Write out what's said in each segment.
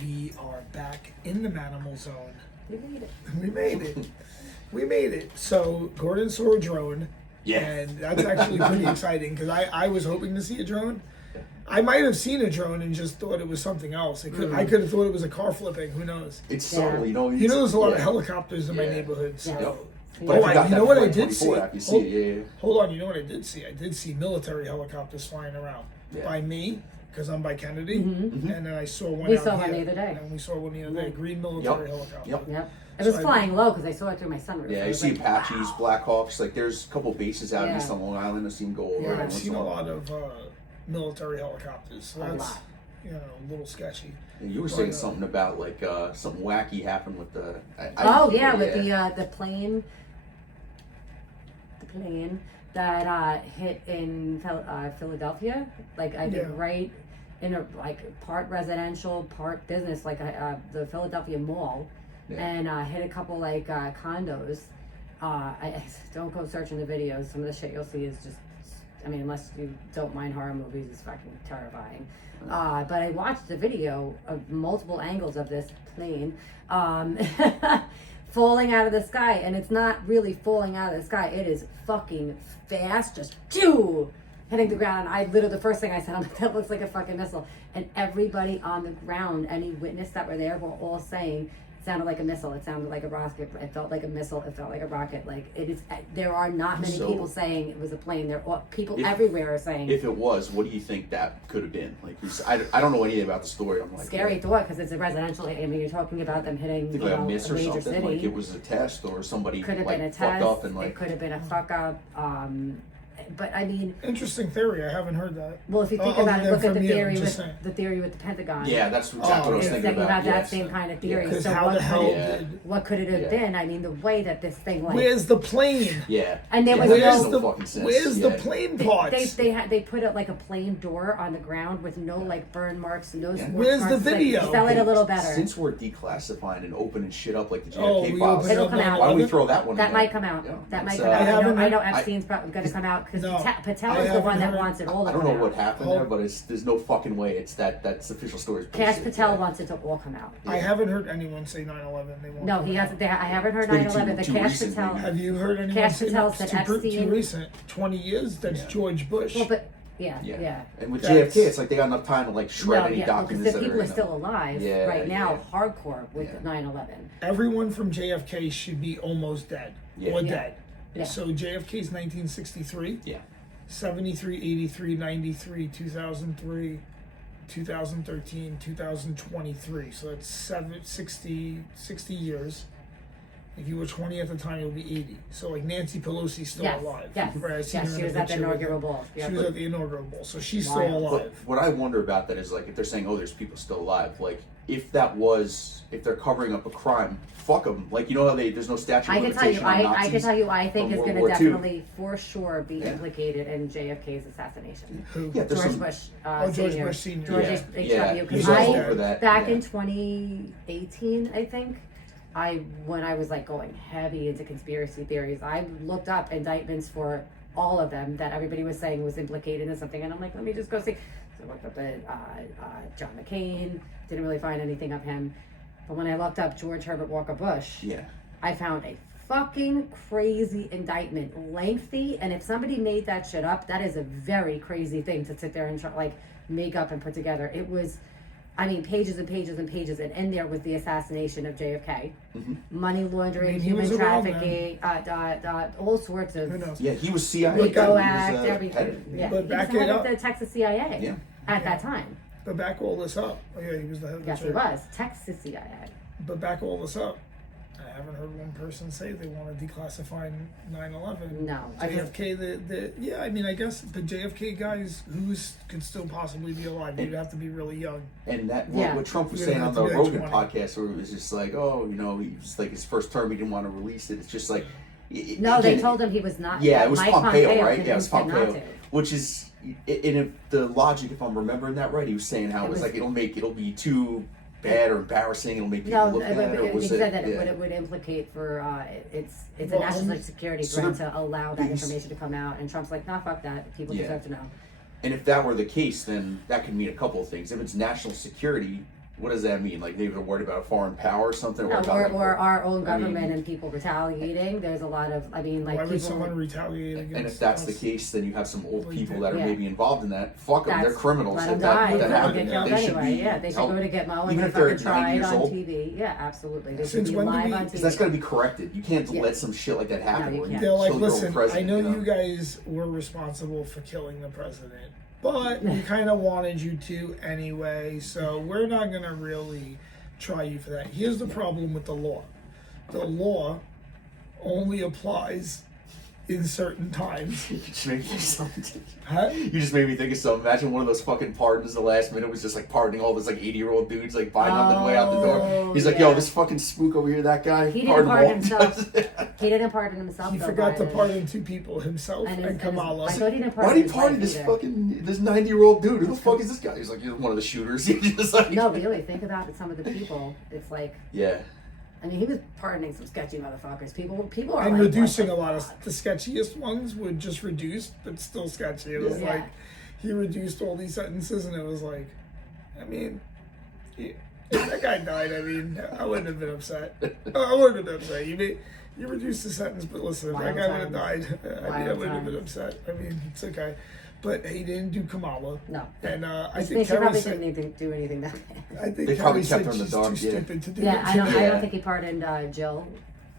We are back in the Manimal zone. We made it. We made it. We made it. So Gordon saw a drone. Yeah. And that's actually pretty exciting because I was hoping to see a drone. I might have seen a drone and just thought it was something else. I could have thought it was a car flipping. Who knows? It's subtle, you know. You know, there's a lot of helicopters in my Yeah. neighborhood. So. Yeah. But if you got you know that what I did 24 see? app, you see it, yeah. Hold on, you know what I did see? I did see military helicopters flying around by me because I'm by Kennedy, and then I saw one. We out saw one here, the other day. and we saw one the other day. Green military helicopter. Yep. It was flying low because I saw it through my sunroof. Yeah, you see Apaches, Blackhawks. Like, there's a couple bases out east on Long Island. I've seen go over. Yeah, every I've once seen in a while. lot of military helicopters. So that's a little sketchy. And you were saying something about like something wacky happened with the. The plane. The plane that hit in Philadelphia, like I think right in a part residential, part business, like the Philadelphia Mall, and hit a couple condos. I don't go searching the videos. Some of the shit you'll see is just, I mean, unless you don't mind horror movies, it's fucking terrifying. But I watched the video of multiple angles of this plane falling out of the sky, and it's not really falling out of the sky. It is fucking fast, just hitting the ground. And I literally, the first thing I said, I'm like, that looks like a fucking missile. And everybody on the ground, any witness that were there, were all saying, it sounded like a missile. It sounded like a rocket. It felt like a missile. It felt like a rocket. Like, it is. There are not many people saying it was a plane. There are people everywhere are saying. If it was, what do you think that could have been? Like, I don't know anything about the story. I'm like, scary thought because it's a residential. I mean, you're talking about them hitting like a miss a or major something. city. Like it was a test or somebody Could have like been a fucked test. up and It could have been a fuck up. But I mean, Interesting theory. I haven't heard that. well, if you think about it, look at the theory just with saying. the theory with the Pentagon. Yeah, that's exactly what I was It's thinking thinking about that yes. same kind of theory. Because So how what the hell could did? what could it have been? I mean, the way that this thing like Where's the plane? Yeah. And there was that Where's makes the fucking sense. Where's the plane parts? they put up like a plain door on the ground with no like burn marks, no sports Where's marks. the video? Like, sell it a little better. Since we're declassifying and opening shit up like the Oh, JFK we files, open It'll come out. why don't we throw that one? That in might there? come out. Yeah, That might that's, come out. I know I Epstein's probably going to come out because No. Patel I is the one haven't that heard- wants it all to I don't come know out. what happened there, but there's no fucking way. It's that's official story. Cash Patel wants it to all come out. I haven't heard anyone say 9/11. They won't. No, he hasn't. I haven't heard It's 9/11. The too Cash recent, Patel. maybe. Have you heard anyone Cash say Patel that? said It's too Epstein. recent. 20 years. That's George Bush. Well, but yeah. And with That's- JFK, it's like they got enough time to like shred any because documents the that people are are still alive Yeah, right now, yeah. hardcore with Yeah. 9/11. Everyone from JFK should be almost dead Yeah. or Yeah. dead. Yeah. So JFK's 1963. Yeah. 73, 83, 93, 2003, 2013, 2023. So that's 60 years. If you were 20 at the time, you'll be 80. So like Nancy Pelosi's still alive. Yes. Right, I seen her in She a was at the picture with inaugural her. ball. Yeah. She was at the inaugural ball, so she's Wild. still But alive. what I wonder about that is like if they're saying, oh, there's people still alive. Like if they're covering up a crime, fuck them. Like you know how there's no statute I of can tell you, limitation on I Nazis can tell you, I think from is World going to War II. definitely, for sure, be Yeah. implicated in JFK's assassination. Who? Yeah, there's George some, Bush, George Senior. Bush Senior. George Yeah. H.W. Yeah. Because He's all I, over that. back Yeah. in 2018, I think, when I was like going heavy into conspiracy theories, I looked up indictments for all of them that everybody was saying was implicated in something, and I'm like, let me just go see. So I looked up at John McCain, didn't really find anything of him, but when I looked up George Herbert Walker Bush, yeah. I found a fucking crazy indictment, lengthy, and if somebody made that shit up, that is a very crazy thing to sit there and try, like make up and put together. It was, I mean, pages and pages and pages, and in there was the assassination of JFK, money laundering, I mean, he human was around trafficking, all sorts of Who knows? Yeah, he was CIA. RICO He Act, was, everything. Yeah, But he back was the it head of up. the Texas CIA Yeah. at that time. But back all this up. Oh yeah, he was the head of the Yes, he church. was Texas CIA. But back all this up. I haven't heard one person say they want to declassify 9/11. No, I just- JFK, yeah, I mean, I guess, but JFK guys could still possibly be alive. You'd have to be really young. And that Yeah. what Trump was You're saying gonna on have the to be like Rogan 20. podcast, where it was just like, oh, you know, he was like his first term, he didn't want to release it. It's just like, No, they again, told him he was not. Yeah, it was Mike Pompeo, right? Yeah, it was convinced him not Pompeo, to. which is, in the logic, if I'm remembering that right, he was saying how it was like it'll be too bad or embarrassing. It'll make people No, look at it. Or he was said that yeah. it would implicate for it's a Well, national security so threat they're to allow that based- information to come out, and Trump's like, nah, fuck that. People Yeah. deserve to know. And if that were the case, then that could mean a couple of things. If it's national security, what does that mean? Like they were worried about a foreign power or something? No, about, or our own government and people retaliating. There's a lot of, I mean, like why people. would someone retaliate against and if that's us? the case, then you have some old people that are Yeah. maybe involved in that. Fuck them, they're That's- criminals. Let If them that, die. that They'll happened, get killed they should anyway. be Yeah, they should held- go to get Mo and even be if they're fucking 90 tried years on old. TV. Yeah, absolutely. They should Since be when do live we- on TV. Because that's got to be corrected. You can't let some shit like that happen. No, you where can't. They're like, kill your own listen, president, I know you you guys were responsible for killing the president, but we kind of wanted you to anyway, so we're not going to really try you for that. Here's the problem with the law. The law only applies in certain times. You just made me think of something. Huh? You just made me think of something. Imagine one of those fucking pardons. The last minute was just like pardoning all those like 80-year-old dudes like buying on the way out the door. He's like, yeah. yo, this fucking spook over here, that guy. He didn't pardon all." himself. He didn't pardon himself. He though, forgot to Biden. pardon 2 people, himself and Kamala. I thought he didn't Why pardon did he his pardon wife this either. fucking this 90-year-old dude? Who the fuck is this guy? He's like, you're one of the shooters. He's just like, No, really. Think about some of the people. It's like, yeah. I mean, he was pardoning some sketchy motherfuckers. People are And like, reducing a what lot the of fuck? the sketchiest ones would just reduce, but still sketchy. It was Yeah. like he reduced all these sentences, and it was like, I mean, if that guy died. I mean, I wouldn't have been upset. I wouldn't have been upset. You reduced the sentence, but listen, if that Wild guy would have times. died, I mean, I Wild wouldn't have been times. upset. I mean, it's okay. But he didn't do Kamala. No. And I Which think means he Kerry probably said, didn't need to do anything that bad. I think They probably Kerry kept said her in the she's dark, too yeah. stupid to do Yeah, it. I Yeah. don't think he pardoned Jill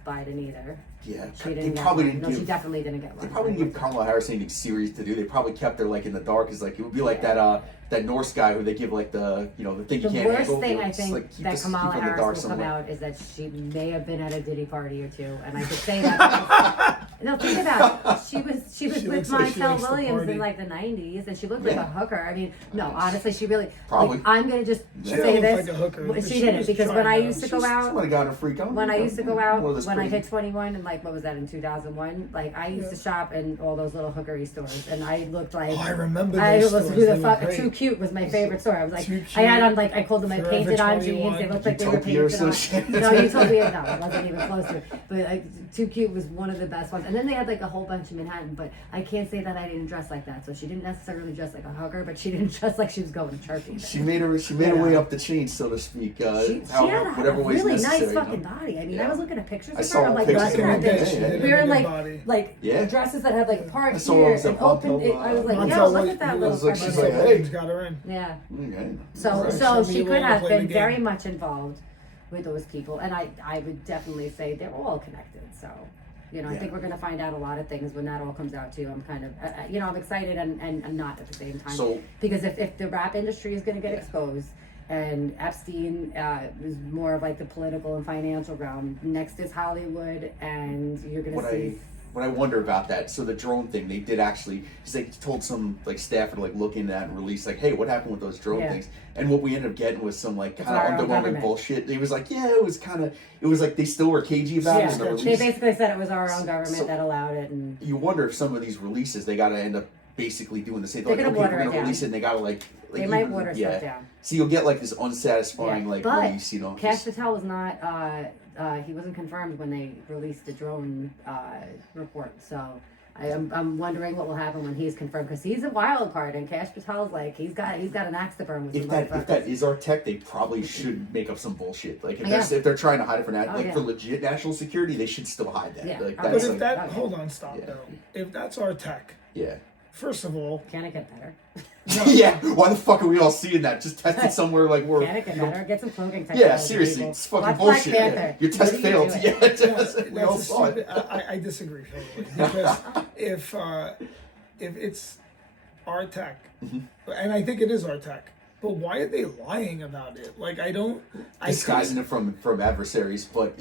Biden either. Yeah. She They didn't get probably one. didn't No, give. she definitely didn't get They one. probably didn't give Kamala Harris anything serious to do. They probably kept her like in the dark. Is like it would be like that Norse guy who they give like the the thing you The can't worst handle. thing I It's think like, keep that this- Kamala keep her in the Harris dark will come somewhere. out is that she may have been at a Diddy party or two, and I could say that. No, think about it. She was She with looks like she Montel likes to Williams party. in like the '90s, and she looked like Yeah. a hooker. I mean, no, honestly, she really. Probably. Like, I'm gonna just She say didn't look this. like a hooker, But but she she didn't was because when trying I to- used to go out. Somebody got her freak on. When I used to go out, One of those when I crazy- hit 21, and like, what was that, in 2001? Like, I used to shop in all those little hookery stores, and I looked like. Oh, I remember I those was stores. who They the were fuck. great. Too Cute was my favorite store. I was like, Too I had Cute, on like, I called them my Forever painted on 21, jeans. They looked like they were Utopia or painted some on. shit. No, Utopia, no, it wasn't even close to it. But Too Cute was one of the best ones. And then they had like a whole bunch in Manhattan. But I can't say that I didn't dress like that. So she didn't necessarily dress like a hooker, but she didn't dress like she was going to church either. She made her way up the chain, so to speak. She had a whatever way is really necessary. nice fucking body. I mean, Yeah. I was looking at pictures I of saw her. I'm like, pictures look Back in at the that day, bitch. she had a Wearing good like body. Yeah. dresses that had like a part I saw here those and at open. Montel, I was like, Montel yo, look Williams at that was little like- fucking she's like, thing. hey. Got her in. Yeah. Okay. So Right. so Show me she you could wanna have play been the very game. much involved with those people, and I would definitely say they're all connected. So. I Yeah. think we're going to find out a lot of things when that all comes out too. I'm kind of, I'm excited and not at the same time. So- because if the rap industry is going to get Yeah. exposed, and Epstein is more of like the political and financial realm, next is Hollywood, and you're going to see. What I wonder about that, so the drone thing, they did actually, because they told some like staffer to like look into that and release like, hey, what happened with those drone Yeah. things? And what we ended up getting was some like It's kind our of own underwhelming government. bullshit. It was like, yeah, it was like they still were cagey about it. Yeah, And the they release. basically said it was our own government So- that allowed it, and You wonder if some of these releases they got to end up basically doing the same. They're Like, gonna okay, water we're it gonna down. release it, and they got to like they might even- water yeah. stuff down. So you'll get like this unsatisfying like but release, Cash Patel was not. He wasn't confirmed when they released the drone report. So I'm wondering what will happen when he's confirmed, because he's a wild card, and Cash Patel's like he's got an axe to burn with If some that motherfuckers. is our tech, they probably should make up some bullshit. Like if, Yeah. if they're trying to hide it for that, Oh, like yeah. for legit national security, they should still hide that. Yeah. Like But But that's if like, that, okay. hold on, stop Yeah. though. If that's our tech, yeah. first of all, Can it get better? Yeah, why the fuck are we all seeing that? Just test it somewhere like we're. Can it get you know- better? Get some cloaking technology. Yeah, seriously, people. it's fucking Watch bullshit. Black Yeah. Panther. Your test What are you failed. doing? Yeah, we all that's a saw stupid, it. I disagree totally, because if it's our tech, and I think it is our tech, but why are they lying about it? Like I Disguising it from adversaries, but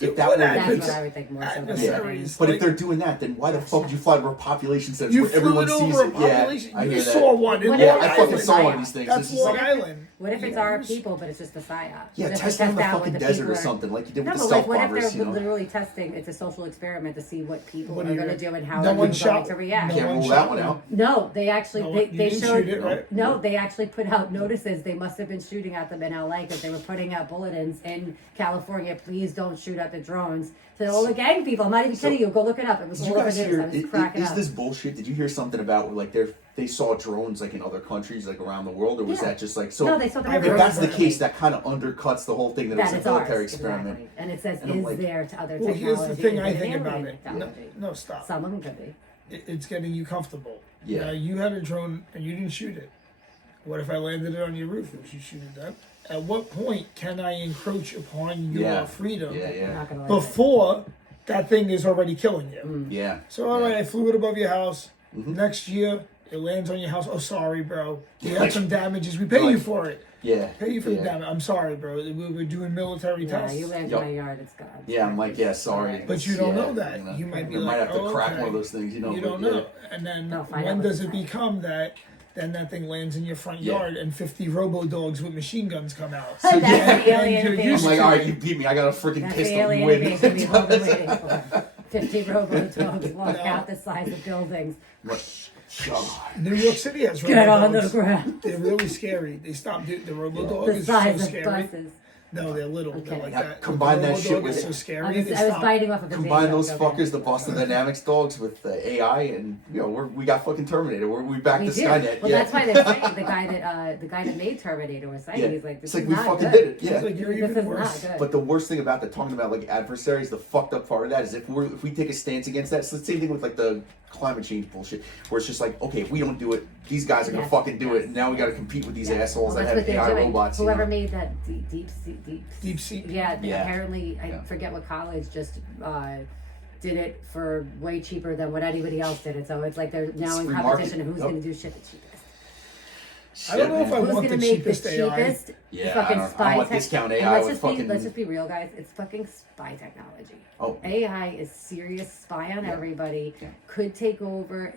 if that What were That's the what case, I would think more so. than adversaries. anything. but if Like- they're doing that, then why the fuck did you fly over a population center you where flew everyone it sees over a it? population. Yeah, I You hear saw that. one in What Long if- I fucking Island. saw one of these things. That's It's just Long like, Island. What if it's our people, but it's just a psyop? yeah, What if test they it on the out fucking what desert people or are- something like you did No, with the but stealth like, what if bombers, they're you know? literally testing? It's a social experiment to see what people What are do you- going to do and how no they're one going shot- to react. no Can't one rule shot that one them. out. No, they actually No, they you they didn't showed shoot it, right? no, they actually put out notices. They must have been shooting at them in LA because they were putting out bulletins in California. Please don't shoot at the drones. To all the gang people. I'm not even kidding you. Go look it up. It was Did all you over guys the news. hear? I was cracking Is up. this bullshit? Did you hear something about where like they're they saw drones like in other countries, like around the world, or was that just like so? No, they saw them if everywhere. that's the case, that kind of undercuts the whole thing that it was a military experiment. Exactly. And it says, And I'm is like, there to other Well, technology? here's the thing Is I it think about alien it. technology? No, stop. Some of them could be. It's getting you comfortable. Yeah. Now, you had a drone and you didn't shoot it. What if I landed it on your roof? Would you shoot it then? At what point can I encroach upon your freedom You're not gonna like before that thing is already killing you? Yeah. So, all right, I flew it above your house. Next year, it lands on your house. Oh, sorry, bro. We had some damages. We pay you for it. Yeah. Pay you for the damage. I'm sorry, bro. We were doing military tests. You land in my yard, it's gone. Yeah, I'm like, yeah, sorry. But you don't know that. You might be you like, might have to crack okay. one of those things, you know. You don't know. And then when does it become that? Then that thing lands in your front yard and 50 robo-dogs with machine guns come out. That's the alien you're thing. used I'm like, to all right, it. you beat me. I got a freaking That's the pistol. You alien win. invasion we've all been waiting for. 50 robo-dogs walk out the size of buildings. New York City has Get on the robo-dogs. ground. They're really scary. They stopped the robo-dog The is so size of scary. buses. No, they're little. Okay. They're like Now, that. combine The that shit robo-dog with is so it. scary. I was they stop. biting off of a Combine those okay. fuckers, the Boston Dynamics dogs, with the AI, and you know we got fucking Terminator. We back We to do. Skynet. Well, yeah. that's why they're saying the guy that made Terminator was saying he's like, this it's like is we not fucking good. did it. Yeah. It's like you're This even is worse. not good. But the worst thing about talking about like adversaries, the fucked up part of that is if we take a stance against that. It's the same thing with like the climate change bullshit, where it's just like, okay, if we don't do it, these guys are gonna fucking do it. And now we got to compete with these assholes Well, that that's have what AI they're doing. robots. Whoever you know? made that Deep sea. Yeah, Yeah. apparently, I Yeah. forget what college just did it for way cheaper than what anybody else did it. So it's like they're now in Free competition market. of who's Yep. going to do shit the cheapest. I don't know if I Who's want going to the make the cheapest AI. cheapest Yeah, fucking I don't spy want tech? discount And AI let's with just fucking. let's just be real, guys. It's fucking spy technology. Oh. AI is serious spy on everybody. Yeah. Could take over.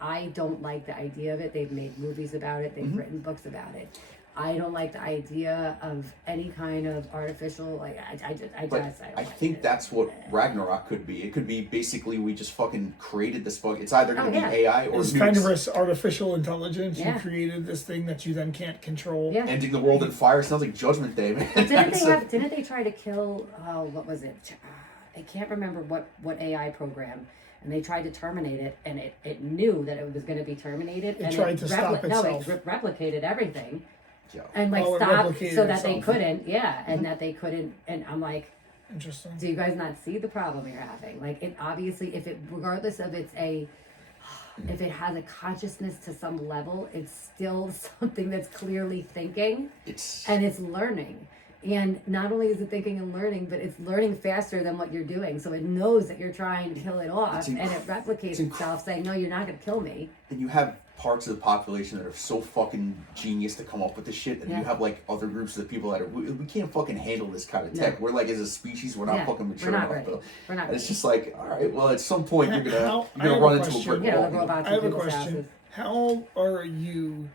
I don't like the idea of it. They've made movies about it. They've written books about it. I don't like the idea of any kind of artificial, like, I don't I like think it. that's what Ragnarok could be. It could be basically we just fucking created this fuck. It's either going to yeah. be AI or It's nukes. Fenris artificial intelligence. Yeah. You created this thing that you then can't control. Yeah. Ending the world in fire sounds like Judgment Day, man. Didn't they try to kill, what was it? I can't remember what AI program. And they tried to terminate it, and it knew that it was going to be terminated. It and tried to stop No, itself. it replicated everything. Yeah. And like Oh, it stopped replicated so that they itself. couldn't, and that they couldn't. And I'm like, Interesting. do you guys not see the problem you're having? Like, it obviously, regardless of if it has a consciousness to some level, it's still something that's clearly thinking and it's learning. And not only is it thinking and learning, but it's learning faster than what you're doing. So it knows that you're trying to kill it off, and it replicates itself, saying, "No, you're not going to kill me." And you have parts of the population that are so fucking genius to come up with this shit, and you have like other groups of people that are we can't fucking handle this kind of tech. We're like, as a species, we're not fucking mature we're not enough. ready. We're not And it's ready. just like, all right, well, at some point you're I gonna have run a into a question. brick Yeah, wall. the robots I have a in people's question. houses. How are you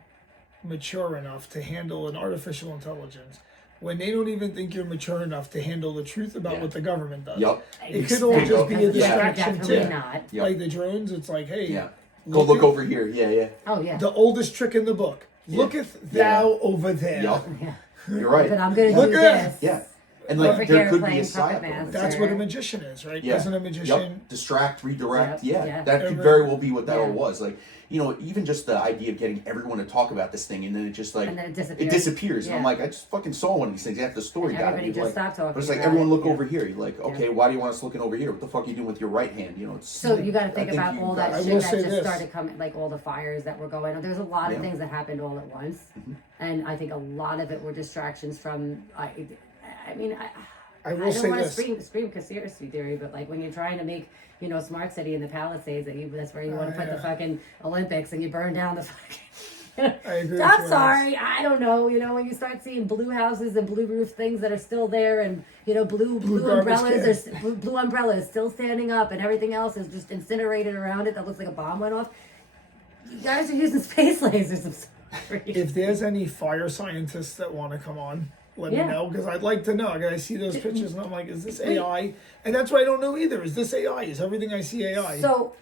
mature enough to handle an artificial intelligence when they don't even think you're mature enough to handle the truth about what the government does? Yup. It could all just be a distraction Definitely too. not. Yep. Like the drones, it's like, hey, Yeah. Go look over here. Yeah, yeah. Oh yeah. the oldest trick in the book. Looketh thou over there. Yup. Yeah. You're right. But I'm gonna Look do at- this. Yeah. And Over like there here could be playing a side Puppet of it. That's what a magician is, right? Yeah. Doesn't a Yep. magician? Distract, redirect. Yep. Yeah. Yeah. That could Yeah. very well be what that Yeah. all was. Like, you know, even just the idea of getting everyone to talk about this thing and then it just like And then it it disappears. disappears. And I'm Yeah. like, I just fucking saw one of these things after the story And died. everybody You're just like, stopped talking but it's like about everyone it. look Yeah. over here. You're like, okay, why do you want us looking over here? What the fuck are you doing with your right hand? You know, it's So you got to think I think about you all got- that I shit will that say just this. started coming, like all the fires that were going on. There's a lot of things that happened all at once, and I think a lot of it were distractions from. I mean, I will don't say want to this. scream conspiracy theory, but like when you're trying to make, Smart City in the Palisades, that's where you want to put the fucking Olympics, and you burn down the fucking. I agree. I'm with sorry, I don't know. When you start seeing blue houses and blue roof things that are still there, and blue garbage blue umbrellas still standing up, and everything else is just incinerated around it that looks like a bomb went off. You guys are using space lasers. I'm sorry. If there's any fire scientists that want to come on, let me Yeah. know, because I'd like to know. I see those pictures and I'm like, is this AI? And that's what I don't know either. Is this AI? Is everything I see AI? So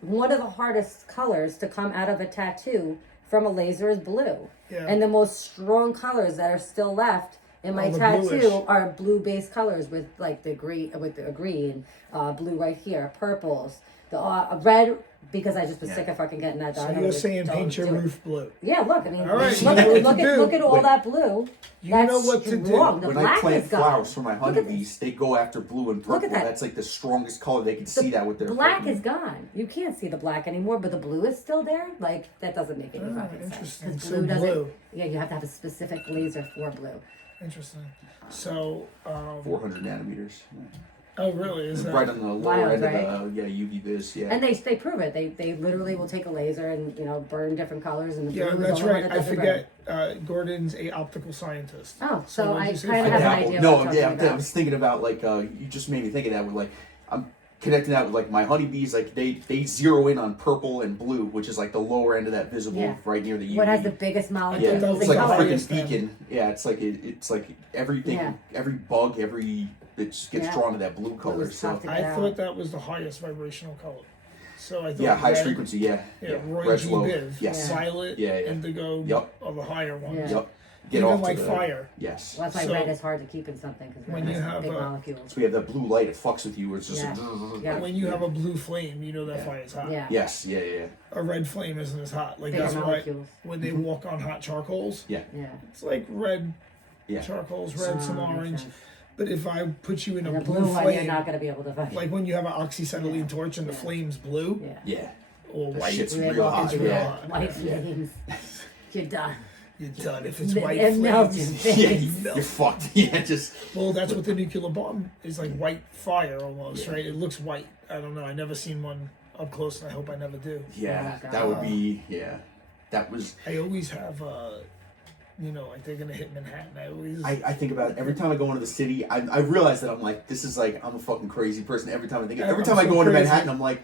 one of the hardest colors to come out of a tattoo from a laser is blue. Yeah. And the most strong colors that are still left in my Oh, the tattoo bluish. are blue-based colors with like the green, blue right here, purples, The red, because I just was sick of fucking getting that done. So you're saying paint your roof blue. Yeah, look, I mean, All right, look at all that blue. You That's know what to do. strong. The When black I plant is gone. flowers for my Look at honeybees, they go after blue and Look purple. at that. That's like the strongest color. They can see that with their Black fucking- is gone. You can't see the black anymore, but the blue is still there. Like, that doesn't make any fucking sense. Interesting. 'Cause So doesn't. blue. Yeah, you have to have a specific laser for blue. Interesting. So, 400 nanometers. oh really? Is that Right on the lower Wild, end right? of the UV vis. Yeah. And they prove it. They literally will take a laser and burn different colors, and the Yeah, blue is that's the only right. one that I doesn't forget. Gordon's a optical scientist. Oh, so what'd I you say? kind of have an Apple. idea. No, what you're yeah, talking I about. was thinking about like you just made me think of that. With like I'm connecting that with like my honeybees. Like they zero in on purple and blue, which is like the lower end of that visible, Yeah. right near the UV. What has the biggest molecules? Yeah, that was it's the like a highest freaking end. beacon. Yeah, it's like it's like everything, Yeah. every bug, it just gets Yeah. drawn to that blue color. is So tough to I Yeah. thought that was the highest vibrational color. So I thought yeah, highest red, frequency. Yeah, Yeah, Roy red's G. low. Biv. Yes. Violet, Yeah, yeah. indigo Yep. are the higher ones. Yeah. Yep. Get Even off like to the, fire. Yes. Well, that's why So- red is hard to keep in something because When red you has have big a- molecules. So we have that blue light. It fucks with you. Where it's just Yeah. like, Yeah. When you have a blue flame, you know that Yeah. fire's hot. Yeah. Yes. Yeah. Yeah. A red flame isn't as hot. Like Bigger that's why molecules. when they walk on hot charcoals, Yeah. it's like red Yeah. charcoals, red, some makes orange. sense. But if I put you in And a the blue blue one, you're flame, not going to be able to find. like when you have an oxyacetylene Yeah. torch and the Yeah. flame's blue Yeah. Yeah. or That white, shit's They real walk hot. It's into real that hot. white Yeah. flames. You're done. you're done. If it's It white melts your flames, face. Yeah, you you're melt. fucked. Yeah, just Well, that's what the nuclear bomb is like, white fire almost, right? It looks white. I don't know. I never seen one up close, and I hope I never do. yeah. Oh, God. That would be That was. I always have, like they're gonna hit Manhattan. I think about it every time I go into the city. I realize that I'm like, this is like, I'm a fucking crazy person. Every time I think, every I'm time I so go into crazy. Manhattan, I'm like,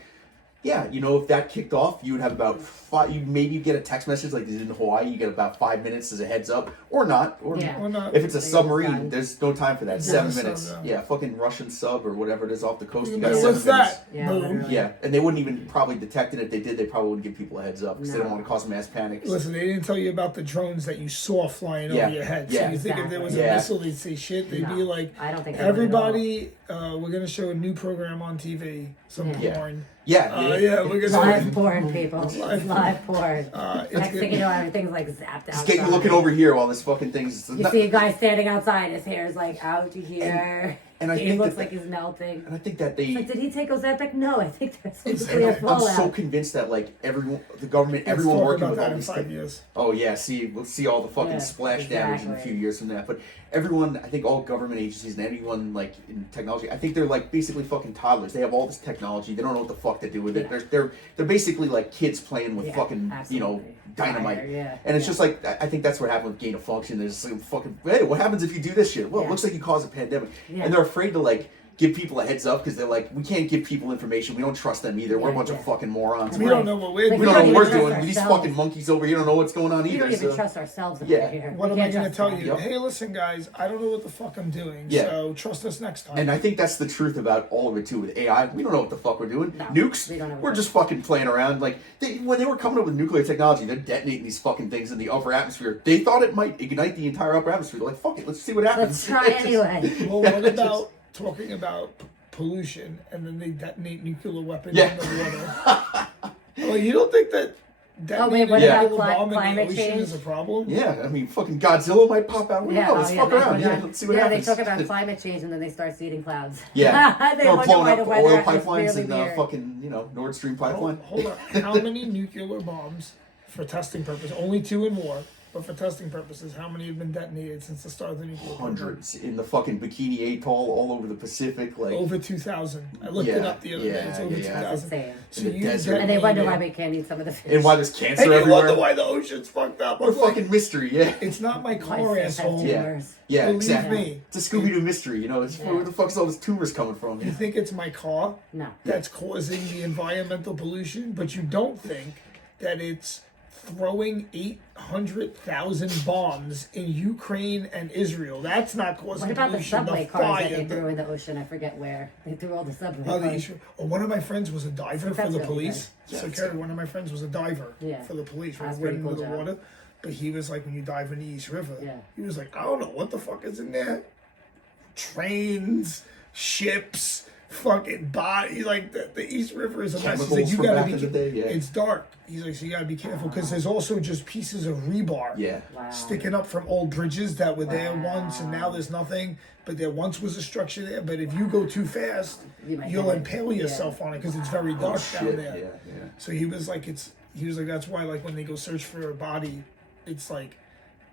yeah, if that kicked off, you would have about five. You maybe get a text message like this in Hawaii. You get about 5 minutes as a heads up, or not, or Yeah. Or not. if it's a Maybe it's submarine, done. there's no time for that. It's 7 not a minutes, sub, yeah, fucking Russian sub or whatever it is off the coast. You Hey, got what's 7 minutes. that? Yeah, Boom. literally. Yeah, and they wouldn't even probably detect it. If they did, they probably wouldn't give people a heads up because they No. don't want to cause mass panic. Listen, they didn't tell you about the drones that you saw flying Yeah. over your head. Yeah. So you think if there was Exactly. a Yeah. missile, they'd say shit. They'd be No, like, I don't think they would at all. everybody, we're gonna show a new program on TV, some Yeah. porn. Yeah, Yeah, we're gonna Live porn, people. Live Live porn. It's Next good. thing you know, everything's like zapped out. Just get you looking over here while this fucking thing's. You see a guy standing outside, his hair is like out to here. and I he think looks that- like he's melting. And I think that they. Like, did he take Ozempic? No, I think that's It's- basically a I'm fallout. so convinced that like everyone, the government, Let's everyone talk working about with that all in these 5 things. years. Oh yeah, we'll see all the fucking Yeah, splash damage in a exactly. few years from that. But everyone, I think all government agencies and anyone like in technology, I think they're like basically fucking toddlers. They have all this technology. They don't know what the fuck to do with it. Yeah. They're basically like kids playing with Yeah, fucking absolutely. dynamite. Fire, yeah, And it's yeah. just like I think that's what happened with gain of function. There's like fucking hey, what happens if you do this shit? Well, it Yeah. looks like you caused a pandemic, Yeah. and they're afraid to like give people a heads up because they're like, we can't give people information. We don't trust them either. We're a Yeah, bunch yeah. of fucking morons. We Right. don't know what we're Like, We doing. don't know what even we're trust doing. These ourselves. fucking monkeys over here don't know what's going on We either. don't even so- trust ourselves Yeah. over here. What We am I can't going to trust tell them. you? Yep. Hey, listen, guys, I don't know what the fuck I'm doing, Yeah. so trust us next time. And I think that's the truth about all of it too. With AI, we don't know what the fuck we're doing. No, Nukes, we don't know what we're we're just fucking playing around. Like when they were coming up with nuclear technology, they're detonating these fucking things in the upper atmosphere. They thought it might ignite the entire upper atmosphere. They're like, fuck it, let's see what happens. Let's try It's just- anyway. Well, what about talking about pollution and then they detonate nuclear weapons Yeah. in the water? Well, you don't think that detonating what a about nuclear bomb in the climate ocean change? is a problem? Yeah, I mean, fucking Godzilla might pop out. We don't know. Let's fuck around. Yeah, let's see what yeah, happens. they talk about climate change and then they start seeding clouds. Yeah, they or wonder blowing why up the oil weather is pipelines really and weird. fucking Nord Stream pipeline. Hold on. How many nuclear bombs for testing purposes? Only 2 in war, but for testing purposes, how many have been detonated since the start of the nuclear program? Hundreds in the fucking Bikini Atoll, all over the Pacific. Like Over 2,000. I looked it Yeah, up the other day. It's yeah, over yeah. That's 2,000. insane. So In the you desert. And they wonder why detonated- we can't eat some of the fish. and why there's cancer And you everywhere. wonder why the ocean's fucked up. What a fucking mystery, yeah. It's not my Why car, fish have asshole. Yeah. tumors. Yeah, Believe exactly. me. It's a Scooby Doo mystery, It's Yeah. where the fuck is all this tumors coming from? You think it's my car No. that's causing the environmental pollution, but you don't think that it's throwing 800,000 bombs in Ukraine and Israel. That's not causing What about the pollution. subway the cars fire, that they the- threw in the ocean? I forget where. They threw all the subway Oh, the cars. issue. Oh, one of my friends was a diver for That's the really police. good. So, Yeah, Kerry, one of my friends was a diver Yeah. for the police. That's Right pretty into cool the job. water. But he was like, when you dive in the East River, Yeah. he was like, I don't know what the fuck is in there. Trains, ships, fucking body. Like the East River is a mess. He's Chemicals like, you from gotta back be. in the day, yeah. It's dark. He's like, so you gotta be careful because there's also just pieces of rebar Wow. sticking up from old bridges that were there Wow. once, and now there's nothing. But there once was a structure there. But if you go too fast, might you'll hit it. impale yourself on it because it's very dark down Shit, there. yeah. So he was like, that's why like when they go search for a body, it's like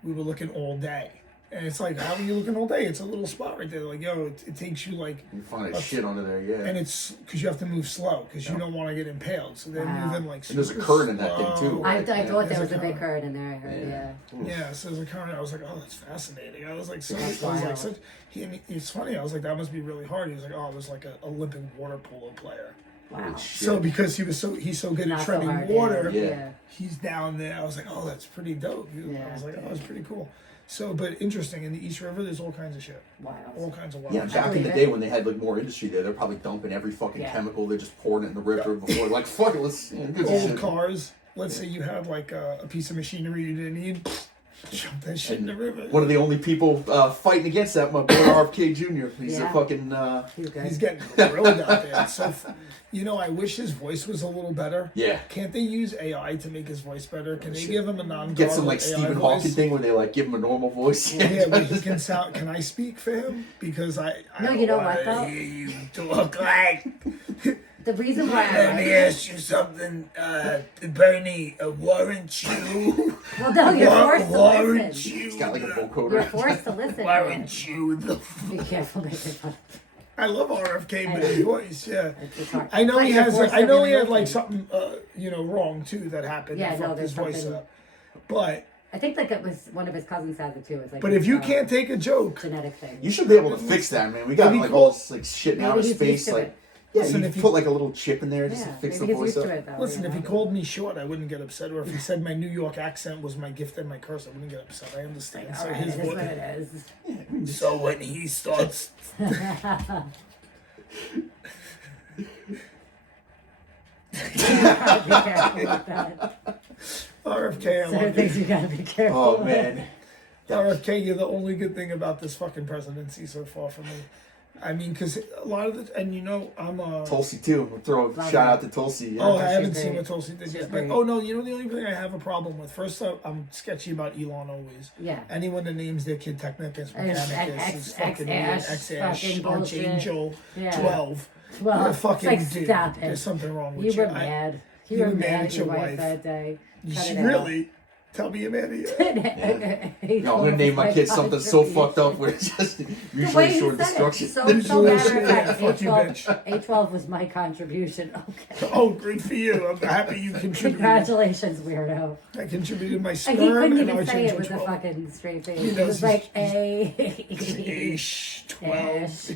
we were looking all day. And it's like, how are you looking all day? It's a little spot right there. Like, yo, it takes you like, You find that shit under there, yeah. and it's because you have to move slow because you don't want to get impaled. So they're Wow. moving like. And there's a super current in that thing, slow. too. I thought There's there was a a big current. current in there. I heard, yeah. Yeah, so there's a current. I was like, oh, that's fascinating. I was like, so That's I was like, wild. such. It's funny. I was like, that must be really hard. He was like, oh, I was like an Olympic water polo player. Wow. So because he's so good Not at so treading hard, water, Yeah. he's down there. I was like, oh, that's pretty dope. I was like, oh, that's pretty cool. So, but interesting, in the East River, there's all kinds of shit. Wow. All kinds of wild Yeah, shit. back in the day when they had like more industry there, they're probably dumping every fucking chemical. They're just pouring it in the river before, like, fuck it, let's. Old cars. Let's say you had like a piece of machinery you didn't need. Jump that shit in the river. One of the only people fighting against that, my boy RFK Jr. He's a fucking. He's getting grilled out there. It's so, I wish his voice was a little better. Yeah. Can't they use AI to make his voice better? Can they give him a non-garbled Get some like AI Stephen voice? Hawking thing where they like give him a normal voice. Yeah, but he can sound. Can I speak for him? Because I No, don't you know wanna what, though? hear you talk like. The reason why Let me ask you something, Bernie. Warrant you? well, no, you're forced to Warrant listen. you? He's got like a You're vocoder. forced to listen. Warrant you? Be careful making fun. I love RFK, but his voice, yeah. It's hard. I know But he you're has. forced I to know he really had like listen. something, wrong too that happened. Yeah, that no, fucked his there's voice something- up. But I think like it was one of his cousins has it too. It's like but this, if you can't take a joke, genetic thing. You should be able to fix that, man. We got Maybe like call- all this like shit in Maybe outer he's space. used to Like, it. yeah, Listen, you if you- put like a little chip in there just Yeah, to fix maybe the he's voice used to up. it though. listen, you if he know? called me short, I wouldn't get upset. Or if he said my New York accent was my gift and my curse, I wouldn't get upset. I understand. All So right, his it is what voice. it is. So when he starts, You gotta be careful with that. RFK, I Certain love things you. you gotta be careful Oh with. man. RFK, you're the only good thing about this fucking presidency so far for me. I mean, because a lot of the, and I'm a. Tulsi too. We'll throw a Love shout her. out to Tulsi. Yeah. Oh, I she's haven't great. seen what Tulsi did She's yet. But, great. oh, no, the only thing I have a problem with, first up, I'm sketchy about Elon always. Yeah. Anyone that names their kid Technicus, And Mechanicus, is fucking weird. X-Ash, X-Ash, fucking bullshit. Archangel, Yeah. 12. Well, You're fucking it's like, dude. stop it. There's something wrong with You you. were mad. You you were were mad mad at at your your wife wife. that day. Cut She it out. really? Tell me you're mad at you. No, I'm gonna name my kid something so fucked up where it's just The way usually you short said destruction. it, so matter of Yeah, fact, fuck you, A12, A12 was my contribution. Okay. Oh, great for you. I'm happy you contributed. Congratulations, weirdo. I contributed my And sperm he couldn't and even say it Archangel with a 12. fucking straight face. He It knows was he's- like Ish, 12.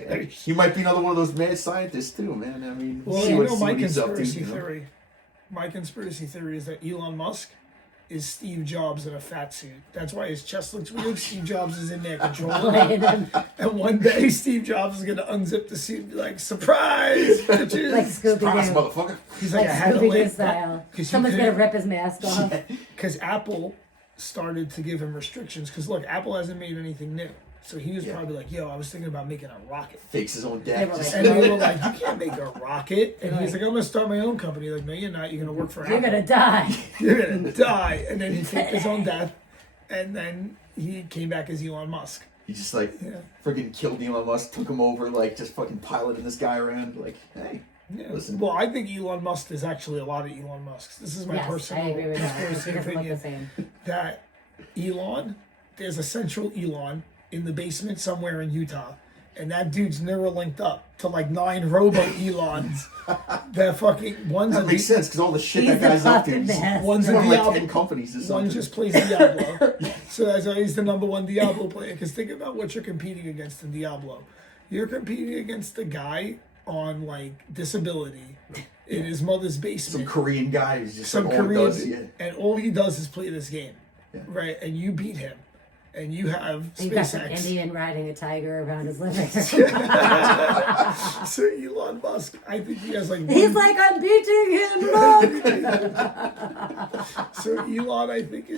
He might be another one of those mad scientists too, man. I mean, Well, see you what, know see my what he's up to. conspiracy You know? theory. My conspiracy theory is that Elon Musk is Steve Jobs in a fat suit. That's why his chest looks weird. Steve Jobs is in there controlling playing him. him And one day Steve Jobs is gonna unzip the suit and be like, surprise, bitches. like Surprise, Scooby-Doo. motherfucker. He's like, Like I had to Scooby-Doo lay style. 'cause you Someone's gonna couldn't- rip his mask off. Because Apple started to give him restrictions. Because look, Apple hasn't made anything new. So he was probably like, yo, I was thinking about making a rocket. Fakes his own They death. were Just- like, And they were like, you can't make a rocket. And he's Right. like, I'm going to start my own company. Like, no, you're not. You're going to work for You're Apple. gonna die. You're going to die. And then he faked his own death. And then he came back as Elon Musk. He just like Yeah. friggin' killed Elon Musk, took him over, like just fucking piloting this guy around. Like, hey, Yeah. Listen. Well, I think Elon Musk is actually a lot of Elon Musks. This is my Yes, I personal agree with that. He conspiracy doesn't look the opinion. same. That Elon, there's a central Elon in the basement somewhere in Utah, and that dude's never linked up to like 9 robo Elons. That fucking one's that a makes sense because all the shit He's that guy's a up to. fucking He's mess. One's a one of like Diablo. 10 companies or something. One just plays Diablo. So that's why he's the number 1 Diablo player. Because think about what you're competing against in Diablo. You're competing against the guy on like disability in his mother's Some basement. Korean guy who's just Some like all he Korean, does, yeah. and all he does is play this game, Yeah. right? And you beat him, and you have And you got some SpaceX. Indian riding a tiger around his living. So Elon Musk, I think he has like. He's like, I'm beating him, look! So Elon, I think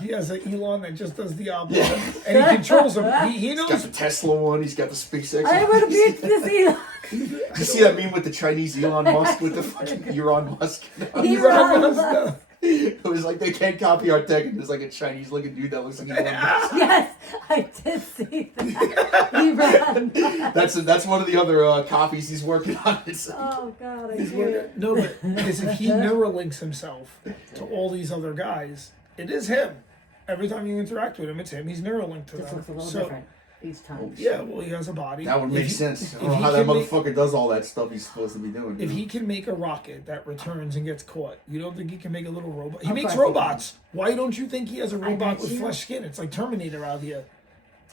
he has an Elon that just does Diablo, and he controls him. He He's got knows. the Tesla one. He's got the SpaceX. I'm gonna beat this Elon. You see that meme with the Chinese Elon Musk with the fucking Elon Musk? Elon Musk. It was like they can't copy our tech, and there's like a Chinese looking dude that looks like Elon Musk. Yes, I did see that. He ran. That's one of the other copies he's working on. It's, Oh God, I He's can't. working. No, but because if he Neuralinks himself to all these other guys, it is him. Every time you interact with him, it's him. He's Neuralinked to Just them. looks a little So, different each time. yeah, well, he has a body. that would If make he- sense. I if don't know he how that can make- motherfucker does all that stuff he's supposed to be doing. If he can make a rocket that returns and gets caught, you don't think he can make a little robot? He Of makes course he robots. Why don't you think he has a I robot bet with you- flesh skin? It's like Terminator out here.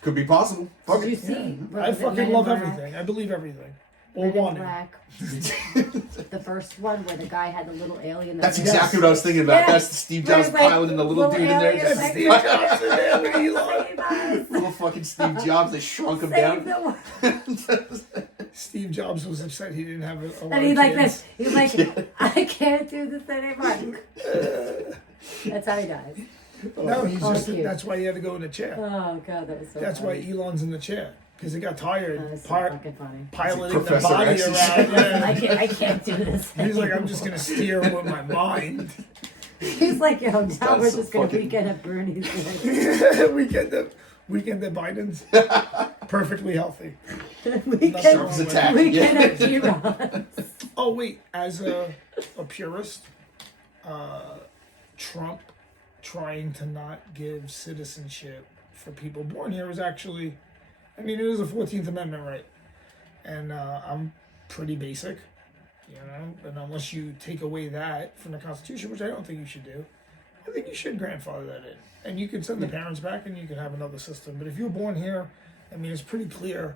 Could be possible. Fuck Did you it. see? what I was it, Men fucking in love Black? everything. I believe everything. Or Men in one. Black. The first one where the guy had the little alien. That's was- exactly what I was thinking about. Yes. That's the Steve Where Jobs it's like piloting the little dude in there. aliens, Just like, Steve Jobs in there with Elon. Save us. little fucking Steve Jobs. They shrunk him Save down. the world. Steve Jobs was upset he didn't have a lot And he's of like kids. this. He's like, I can't do this anymore. That's how he dies. No, he's Oh, just. cute. That's why he had to go in a chair. Oh God, that was so. That's why funny. Elon's in the chair because he got tired That was so par- fucking funny. piloting the Professor body X. around. Yeah. I can't do this. He's like, I'm just gonna steer with my mind. He's like, yo, now That's we're so just gonna fucking- weekend at Bernie's. Weekend at Biden's perfectly healthy. Surface attack. Weekend Yeah. at G-Ron. Oh wait, as a purist, Trump trying to not give citizenship for people born here is actually, I mean, it is a 14th Amendment right, and I'm pretty basic, you know, and unless you take away that from the Constitution, which I don't think you should do, I think you should grandfather that in, and you can send the parents back and you can have another system. But if you're born here, I mean, it's pretty clear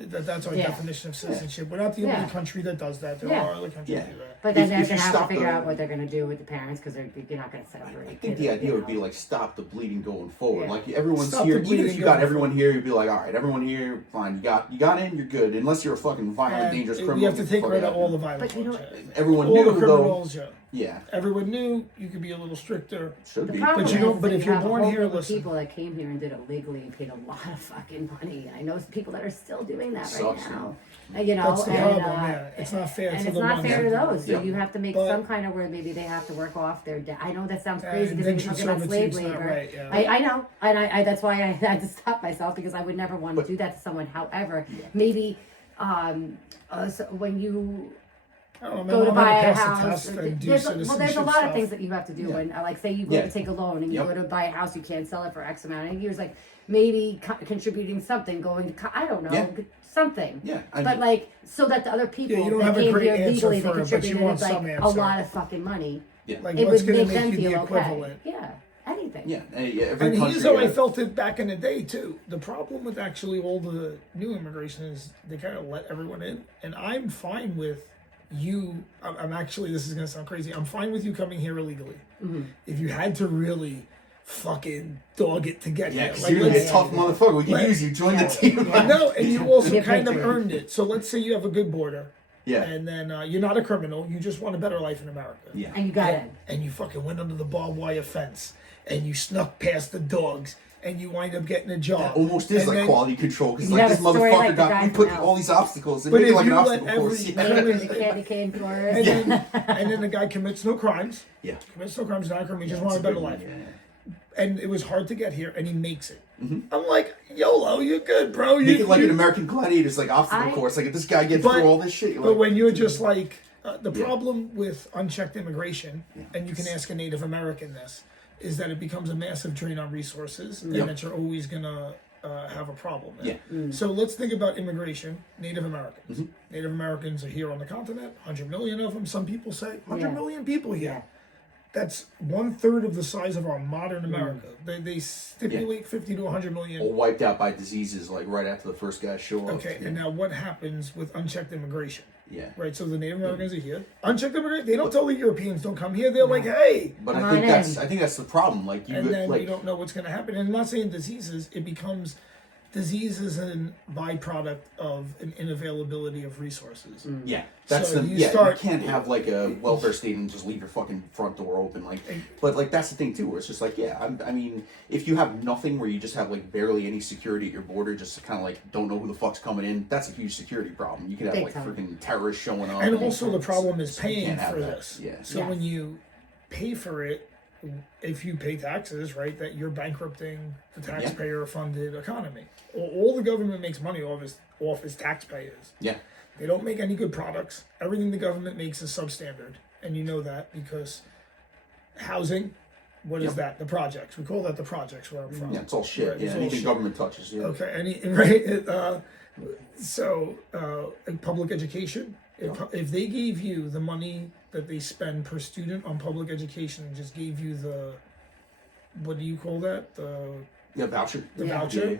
that's our Yeah. definition of citizenship. We're not the Yeah. only country that does that. There Yeah. are other countries Yeah. that do that. But then If they're you gonna have to stop figure the- out what they're gonna do with the parents because you're not gonna separate. I think the idea would be like stop the bleeding going forward. Yeah. Like everyone's Stop here. the Even if bleeding you got going everyone here, you'd be like, all right, everyone here, fine. You got in, you're good. Unless you're a fucking violent, And dangerous we criminal. have to get take fuck rid of out. all the violent But you know- ones, yeah. Everyone all knew the though. criminals. Yeah. Yeah, Everyone knew you could be a little stricter. should The be. problem But you is don't- but that if you're have a born whole here, group of listen. people that came here and did it legally and paid a lot of fucking money. I know people that are still doing that Sucks, right now. You know, That's the and, problem. Yeah, it's not fair and to it's the not ones. fair to those. So Yeah. you have to make But- some kind of where maybe they have to work off their debt. I know that sounds crazy And because we're indentured talking about slave servitude's not labor. right, yeah. I know, and I that's why I had to stop myself because I would never want to do that to someone. However, maybe so when you I don't know, go to I'm gonna buy a pass the house. test and do There's a lot citizenship of stuff. things that you have to do. Yeah. When, like, say you go Yeah. to take a loan and you Yep. go to buy a house, you can't sell it for X amount of years. Like maybe contributing something, going to I don't know, Yeah. something. Yeah, I But mean- like so that the other people Yeah, you don't that have a came great here answer legally for that it, but you contributed want like some a answer. lot of fucking money, Yeah, Like, it what's would gonna make them make you the feel okay. equivalent? Yeah, anything. yeah, every And country. here's how I yeah. felt it back in the day too. The problem with actually all the new immigration is they kind of let everyone in, and I'm fine with you. I'm actually, this is gonna sound crazy. I'm fine with you coming here illegally. Mm-hmm. If you had to really fucking dog it to get Yeah, here, because like, you're gonna be a let's- tough motherfucker. We can Let- use you. Join Yeah. the team. Yeah. no, and you also Get kind of victory. earned it. So let's say you have a good border, Yeah, and then you're not a criminal. You just want a better life in America. yeah. And you got it. And you fucking went under the barbed wire fence, and you snuck past the dogs, and you wind up getting a job. That almost is And like then- quality control because You like have this a story motherfucker like the got. guy We put from all these obstacles and But make it if like an you let obstacle course. every- Yeah. Remember the candy cane tours? And then the guy commits no crimes. Yeah. Commits no crimes, not a criminal. He just That's wanted a better good life. one, yeah. And it was hard to get here, and he makes it. Mm-hmm. I'm like, YOLO, you're good, bro. Make it like an American Gladiators, like obstacle I- course. Like if this guy gets But- through all this shit, you're But like, when you're just like, the Yeah. problem with unchecked immigration, and you can ask a Native American this, is that it becomes a massive drain on resources, Yep. and that you're always gonna have a problem. Yeah. So let's think about immigration. Native Americans. Mm-hmm. Native Americans are here on the continent. 100 million of them. Some people say 100 Yeah. million people here. Yeah. That's 1/3 of the size of our modern America. They stipulate 50 to 100 million. all wiped out by diseases like right after the first guy show up. Okay, Yeah. and now what happens with unchecked immigration? Yeah. Right, so the Native Americans are here. Unchecked immigrants, they don't tell the Europeans don't come here. They're like, hey. But Come I think on that's in. I think that's the problem. Like you And then like you don't know what's going to happen. And I'm not saying diseases, it becomes disease is a byproduct of an unavailability of resources. yeah, that's So the you yeah. start- You can't have like a welfare state and just leave your fucking front door open. Like, but like that's the thing too, where it's just like I mean, if you have nothing, where you just have like barely any security at your border, just kind of like don't know who the fuck's coming in, that's a huge security problem. You could have Big like time. freaking terrorists showing up. And also the problem is you paying can't have for that. this. Yeah. So Yes. when you pay for it, if you pay taxes, right, that you're bankrupting the taxpayer-funded economy. All the government makes money off is taxpayers. Yeah. They don't make any good products. Everything the government makes is substandard, and you know that because housing. What is Yep. that? The projects. We call that the projects where I'm from. Yeah, it's all shit. Right, Yeah, it's all anything shit. government touches. Yeah. Okay, right. In public education, if they gave you the money that they spend per student on public education and just gave you the, what do you call that? Yeah, voucher. The Yeah. voucher, Yeah.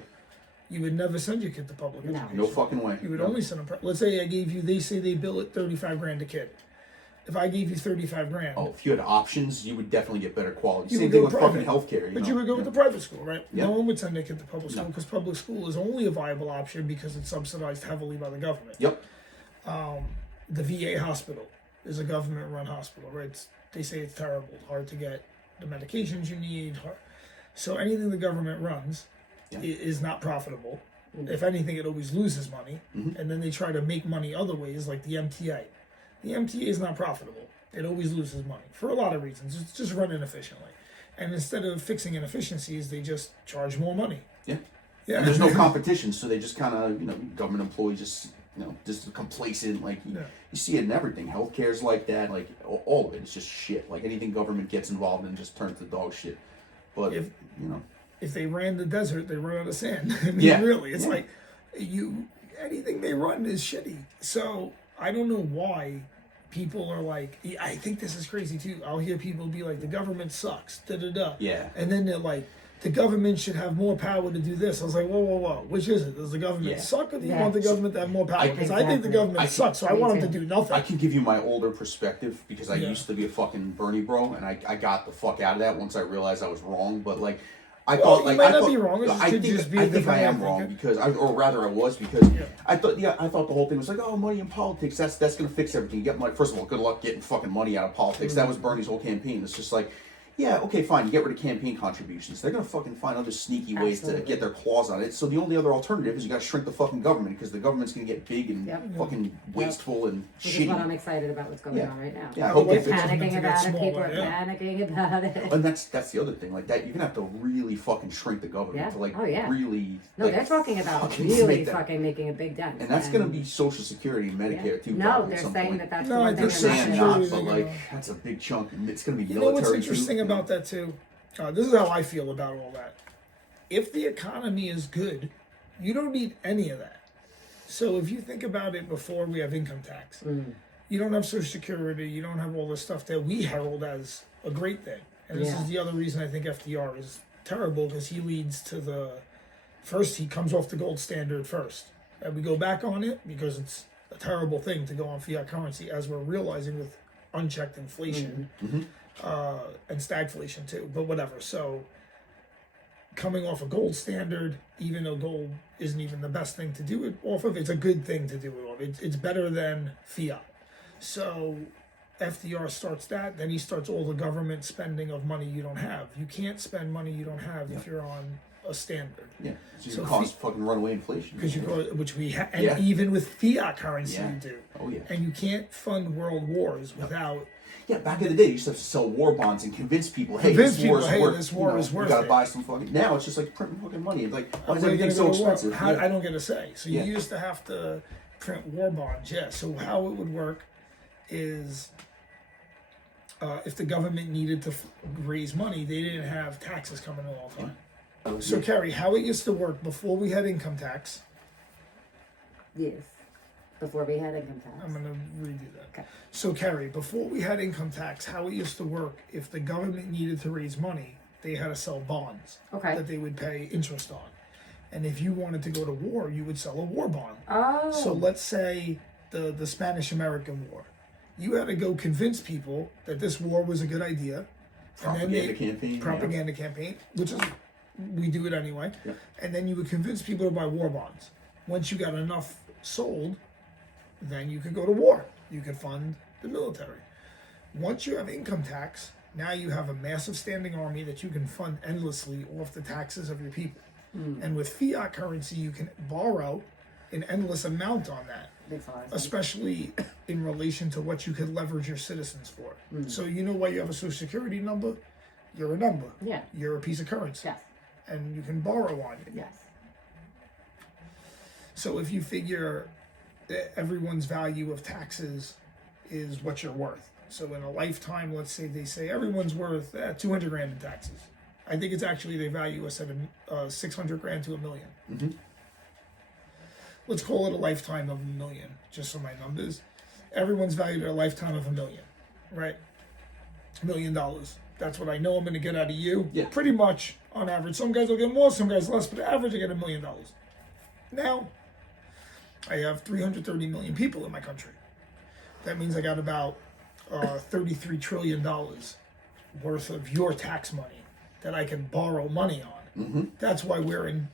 you would never send your kid to public No. education. No fucking way. You would No. only send them. Let's say I gave you. They say they bill it 35 grand a kid. If I gave you 35 grand, Oh, if you had options, you would definitely get better quality. You Same would thing go with private. fucking healthcare. but you would go with the private school, right? Yeah. No one would send their kid to public school No. because public school is only a viable option because it's subsidized heavily by the government. Yep. The VA hospital is a government-run hospital, right? They say it's terrible, hard to get the medications you need. So anything the government runs Yeah. is not profitable. If anything, it always loses money. Mhm. And then they try to make money other ways, like the MTA. The MTA is not profitable. It always loses money for a lot of reasons. It's just run inefficiently. And instead of fixing inefficiencies, they just charge more money. Yeah. Yeah. And there's no competition, so they just kind of, government employees just complacent. Like you see it in everything. Healthcare's like that. Like all of it. It's just shit. Like anything government gets involved in just turns to dog shit. But If they ran the desert, they run out of sand. I mean, Yeah. really, it's Yeah. like anything they run is shitty. So I don't know why people are like, I think this is crazy too. I'll hear people be like, the government sucks, da da da. Yeah. And then they're like, the government should have more power to do this. I was like, whoa. Which is it? Does the government Yeah. suck or do you Yeah. want the government to have more power? Because I think the Exactly. government sucks, so I Me want them to too. do nothing. I can give you my older perspective because I Yeah. used to be a fucking Bernie bro, and I got the fuck out of that once I realized I was wrong. But like, I Well, thought you like might I not thought, be wrong, it just I could think just be a I think I different am way of wrong thinking. because or rather I was because Yeah. I thought the whole thing was like, oh, money in politics, that's gonna fix everything. You get money. First of all, good luck getting fucking money out of politics. That was Bernie's whole campaign. It's just like, yeah, okay, fine, you get rid of campaign contributions. They're gonna fucking find other sneaky ways to Absolutely. get their claws on it. So the only other alternative is you gotta shrink the fucking government because the government's gonna get big and Yep. fucking wasteful and Which is what I'm shitty. excited about what's going Yeah. on right now. Yeah, I I hope would they like the fix it. government Panicking to get about it. People smaller, are yeah. panicking about it. And that's the other thing. Like that, you're gonna have to really fucking shrink the government Yeah. to like Oh, yeah. really. No, like, they're talking about fucking really make that. fucking making a big dent. And that's gonna be Social Security and Medicare too. No, probably at they're some saying point. that that's No, the I one think thing They're Social they're saying not Security, not, but they're like gonna- that's a big chunk, and it's gonna be You know military what's interesting too. about that too? This is how I feel about all that. If the economy is good, you don't need any of that. So if you think about it, before we have income tax, you don't have Social Security, you don't have all this stuff that we herald as a great thing. And this Yeah. is the other reason I think FDR is terrible, because he leads to he comes off the gold standard first. And we go back on it because it's a terrible thing to go on fiat currency, as we're realizing with unchecked inflation and stagflation too. But whatever. So coming off a gold standard, even though gold isn't even the best thing to do it off of, it's a good thing to do it off. It's better than fiat. So FDR starts that, then he starts all the government spending of money you don't have. You can't spend money you don't have if you're on a standard. Yeah, so you So cause fucking runaway inflation. Because you go, which we and Yeah. even with fiat currency Yeah. you do. Oh yeah. And you can't fund world wars without. Yeah, back in the day, you used to have to sell war bonds and convince people, hey, Convince this war is people, hey, worth, this war is you worth gotta it. buy some fucking. Now it's just like printing fucking money. It's like, why is Where are you everything gonna so go to war? expensive? How, Yeah. I don't get a say. So you Yeah. used to have to print war bonds, yeah. So how it would work is if the government needed to raise money, they didn't have taxes coming in all the time. So Kerry, how it used to work before we had income tax, Yes. Before we had income tax. I'm going to redo that. Okay. So Kerry, before we had income tax, how it used to work, if the government needed to raise money, they had to sell bonds Okay. that they would pay interest on. And if you wanted to go to war, you would sell a war bond. Oh. So let's say the Spanish-American War. You had to go convince people that this war was a good idea. Propaganda campaign, which is, we do it anyway. Yeah. And then you would convince people to buy war bonds. Once you got enough sold, then you could go to war. You could fund the military. Once you have income tax, now you have a massive standing army that you can fund endlessly off the taxes of your people. And with fiat currency, you can borrow an endless amount on that, especially in relation to what you could leverage your citizens for. So you know why you have a social security number? You're a number. Yeah. You're a piece of currency. Yes. And you can borrow on it. Yes. So if you figure that everyone's value of taxes is what you're worth. So in a lifetime, let's say they say everyone's worth 200 grand in taxes. I think it's actually they value us at 600 grand to $1 million. Mm-hmm. Let's call it a lifetime of $1 million, just so my numbers. Everyone's valued at a lifetime of $1 million, right? $1 million. That's what I know I'm going to get out of you. Yeah. Pretty much on average. Some guys will get more, some guys less, but average I get $1 million. Now, I have 330 million people in my country. That means I got about $33 trillion worth of your tax money that I can borrow money on. Mm-hmm. That's why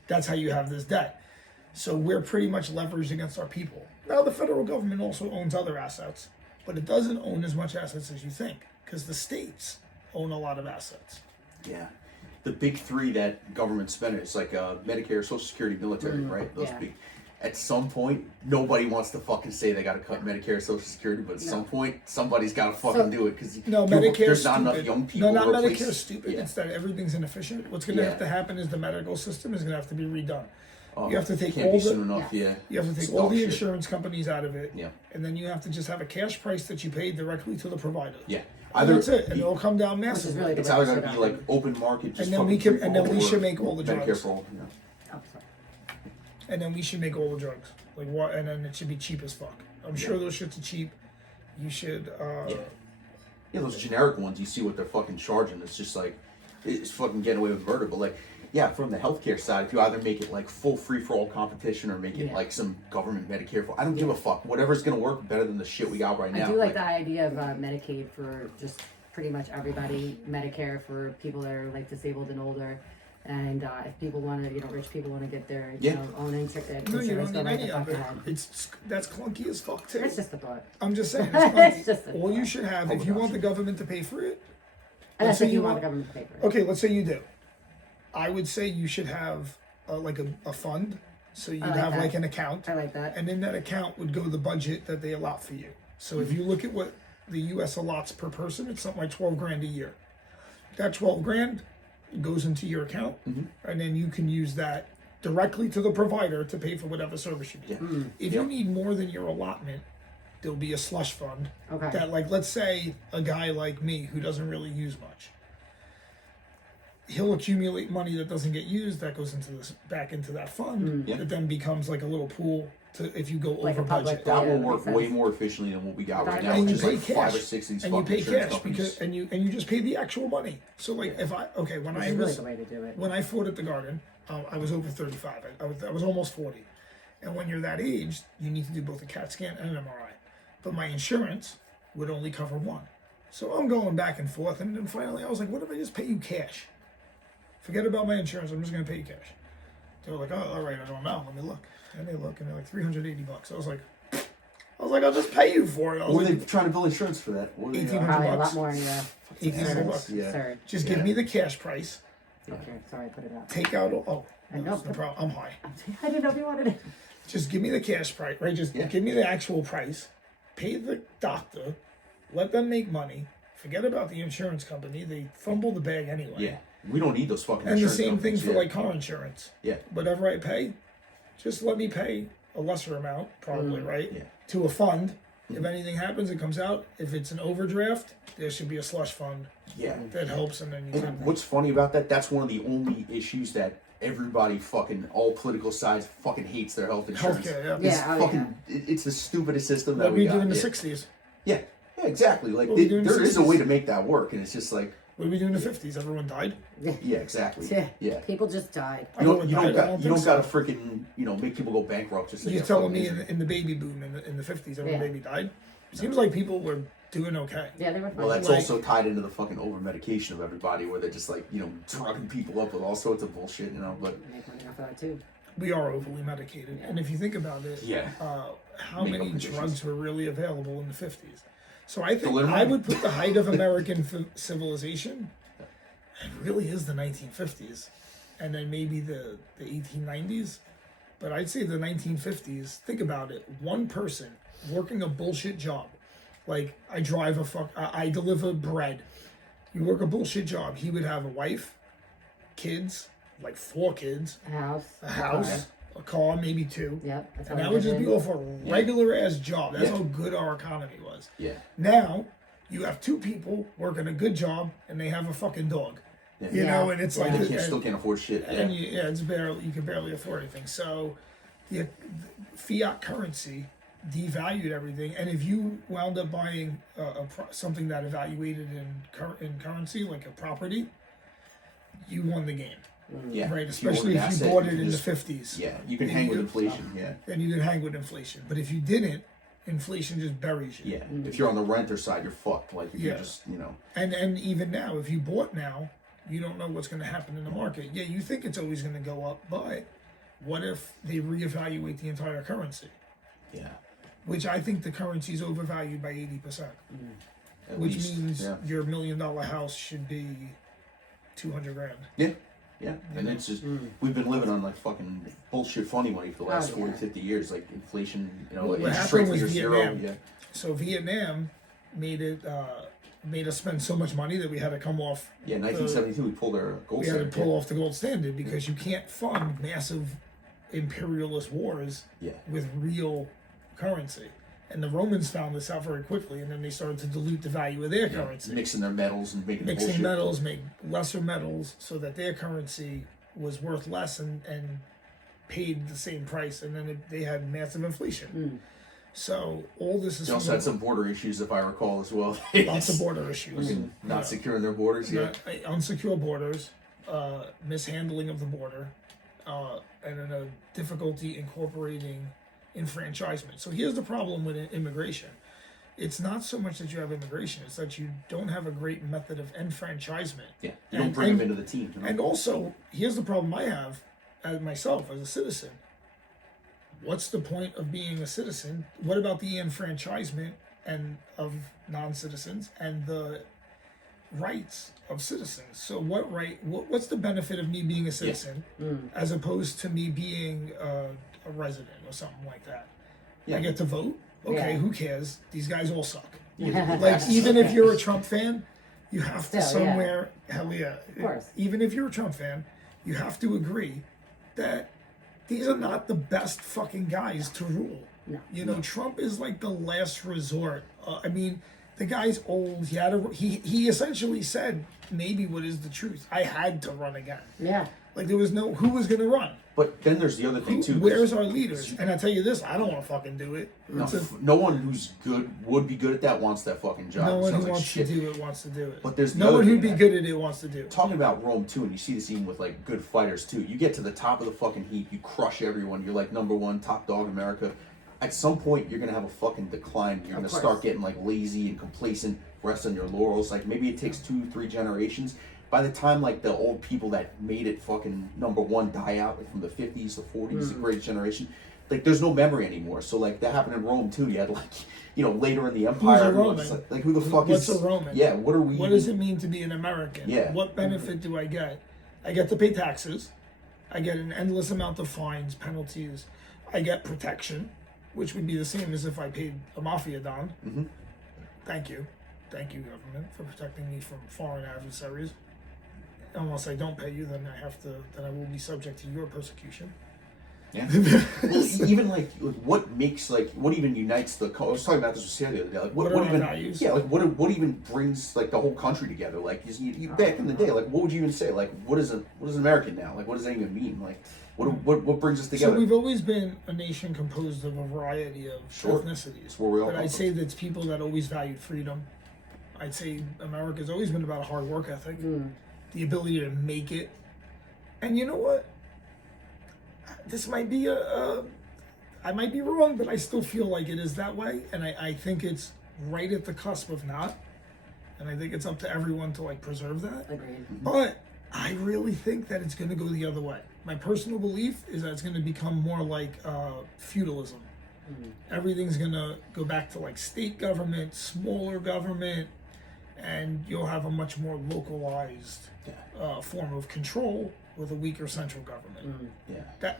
that's how you have this debt. So we're pretty much leveraged against our people. Now the federal government also owns other assets, but it doesn't own as much assets as you think, because the states own a lot of assets. Yeah. The big three that government spend, it's like Medicare, Social Security, military, right? Those big. At some point, nobody wants to fucking say they got to cut Medicare, Social Security, but at some point, somebody's got to fucking do it because there's not enough young people. No, not to Medicare's stupid. Yeah. It's that everything's inefficient. What's going to have to happen is the medical system is going to have to be redone. You have to take all the you have to take all the insurance companies out of it, and then you have to just have a cash price that you pay directly to the provider. Yeah. That's it, and it'll come down massively. Really it's either going to be like open market, just and then we should make all the drugs. For all, And then we should make all the drugs. Like what? And then it should be cheap as fuck. I'm sure those shits are cheap. You should. Yeah, those generic ones. You see what they're fucking charging. It's just like it's fucking getting away with murder. But like, yeah, from the healthcare side, if you either make it like full free for all competition or make it like some government Medicare for, I don't give a fuck. Whatever's gonna work better than the shit we got right now. I do like the idea of Medicaid for just pretty much everybody. Medicare for people that are like disabled and older. And if people want to, rich people want to get their own insurance, No, you don't go need right any the of fuck it. ahead. That's clunky as fuck too. It's just a thought. I'm just saying. It's It's just all you should have if you want the government to pay for it. And that's if you want the government to pay for it. Okay, let's say you do. I would say you should have like a fund. So you'd have like an account. I like that. And in that account would go the budget that they allot for you. So if you look at what the U.S. allots per person, it's something like 12 grand a year. That 12 grand goes into your account, and then you can use that directly to the provider to pay for whatever service you need. If you need more than your allotment, there'll be a slush fund. Okay. That, like, let's say a guy like me who doesn't really use much, he'll accumulate money that doesn't get used that goes into back into that fund. That then becomes like a little pool to if you go Like over a public budget. That will work way more efficiently than what we got right now. And you Just pay like cash. 5 or 6 of these And you fucking pay insurance cash companies. because and you just pay the actual money. So like if I when This I is really was the way to do it. when I fought at the Garden, I was over 35. I was almost 40. And when you're that age, you need to do both a CAT scan and an MRI. But my insurance would only cover one. So I'm going back and forth, and then finally I was like, what if I just pay you cash? Forget about my insurance. I'm just gonna pay you cash. They were like, oh, all right, I don't know. Let me look. And they look, and they're like $380. I was like, I'll just pay you for it. I was What were like, they trying to bill insurance for that? What were they, $1,800. Probably a lot more, yeah. $1,800. Yeah. Absurd. Just give me the cash price. Okay, sorry, I put it out. Take out I know. no problem. I'm high. I didn't know if you wanted it. Just give me the cash price, right? Just give me the actual price. Pay the doctor. Let them make money. Forget about the insurance company. They fumble the bag anyway. Yeah. We don't need those fucking And the insurance same thing companies. for like car insurance. Yeah. Whatever I pay, just let me pay a lesser amount, probably, right? Yeah. To a fund. If anything happens, it comes out. If it's an overdraft, there should be a slush fund Yeah. that helps, and then you can. And what's funny about that, that's one of the only issues that everybody fucking, all political sides fucking hates their health insurance. Healthcare, yeah. It's Yeah, fucking, it's the stupidest system that Like we we got. did in the yeah. 60s. Yeah, exactly. Like, What we do in the there is a 60s. way to make that work, and it's just like, What did we do in the 50s? Everyone died? Yeah, exactly. Yeah. People just died. You don't got to so. freaking, make people go bankrupt just to You're telling me in the baby boom in the 50s, every baby died? Seems like people were doing okay. Yeah, they were fine. Well, that's also tied into the fucking over medication of everybody, where they're just like, drugging people up with all sorts of bullshit, but make money off that too. We are overly medicated, and if you think about it, how many drugs were really available in the 50s? So I think I would put the height of American civilization. It really is the 1950s, and then maybe the 1890s. But I'd say the 1950s. Think about it: one person working a bullshit job, like I deliver bread. You work a bullshit job. He would have a wife, kids, like 4 kids, a house, a car, maybe 2. Yep. That's and that would just be off a regular ass job. That's how good our economy was. Yeah. Now you have 2 people working a good job, and they have a fucking dog. Yeah. You know, and it's like you still can't afford shit. And it's you can barely afford anything. So the fiat currency devalued everything, and if you wound up buying something that evaluated in currency, like a property, you won the game. Yeah, right. Especially if you bought it in the 50s. Yeah, you can hang with inflation. Yeah, and you can hang with inflation. But if you didn't, inflation just buries you. Yeah, if you're on the renter side, you're fucked. Like if you're just And even now, if you bought now, you don't know what's going to happen in the market. Yeah, you think it's always going to go up, but what if they reevaluate the entire currency? Yeah. Which I think the currency is overvalued by 80%. Which means your $1 million house should be $200,000. Yeah. Yeah, and it's just, we've been living on like fucking bullshit funny money for the last 40, 50 years. Like inflation, what interest happened rates was are zero. Vietnam. Yeah. So Vietnam made us spend so much money that we had to come off. Yeah, 1972 we pulled our gold We standard. had to pull off the gold standard because you can't fund massive imperialist wars with real currency. And the Romans found this out very quickly, and then they started to dilute the value of their currency. Mixing their metals and making Mixing bullshit. metals, make lesser metals, so that their currency was worth less and paid the same price. And then they had massive inflation. So all this is... They also had some border issues, if I recall, as well. Lots of border issues. Not securing their borders, Unsecure borders, mishandling of the border, and then a difficulty incorporating enfranchisement. So here's the problem with immigration. It's not so much that you have immigration, it's that you don't have a great method of enfranchisement. Yeah, you don't bring them into the team. And also, here's the problem I have as myself as a citizen. What's the point of being a citizen? What about the enfranchisement and of non-citizens and the rights of citizens? So what's the benefit of me being a citizen as opposed to me being a resident or something like that? I get to vote. Okay, who cares? These guys all suck. Like, even if you're a Trump fan, you have to somewhere. Hell yeah! Of course. Even if you're a Trump fan, you have to agree that these are not the best fucking guys to rule. No. Trump is like the last resort. I mean, the guy's old. He essentially said maybe what is the truth. I had to run again. Yeah. Like there was who was going to run. But then there's the other thing too. Where's our leaders? And I tell you this, I don't want to fucking do it. No one who's would be good at that wants that fucking job. No one who wants to do it wants to do it. But there's no one who'd be good at it wants to do it. Talking about Rome too, and you see this even with like good fighters too. You get to the top of the fucking heap, you crush everyone. You're like #1, top dog America. At some point, you're gonna have a fucking decline. You're gonna start getting like lazy and complacent, rest on your laurels. Like maybe it takes 2-3 generations. By the time like the old people that made it fucking #1 die out, like from the 50s, the 40s, the greatest generation, like there's no memory anymore. So like that happened in Rome too. You had like later in the empire, like who the fuck What's a Roman? Yeah, what are we? What does it mean to be an American? Yeah. What benefit do I get? I get to pay taxes. I get an endless amount of fines, penalties. I get protection, which would be the same as if I paid a mafia don. Thank you, government, for protecting me from foreign adversaries. Unless I don't pay you, then I will be subject to your persecution. Yeah. Well, even like what even unites the? I was talking about this with Sarah the other day. Like what even values? Yeah, like what even brings like the whole country together? Like you back in the day, like what would you even say? Like what is an American now? Like what does that even mean? Like what brings us together? So we've always been a nation composed of a variety of ethnicities. Where we all but I'd say that's people that always valued freedom, I'd say America's always been about a hard work ethic, Mm. the ability to make it. And you know what? This might be I might be wrong, but I still feel like it is that way. And I think it's right at the cusp of not. And I think it's up to everyone to like preserve that. Agreed. But I really think that it's going to go the other way. My personal belief is that it's going to become more like feudalism. Everything's going to go back to like state government, smaller government, and you'll have a much more localized form of control with a weaker central government.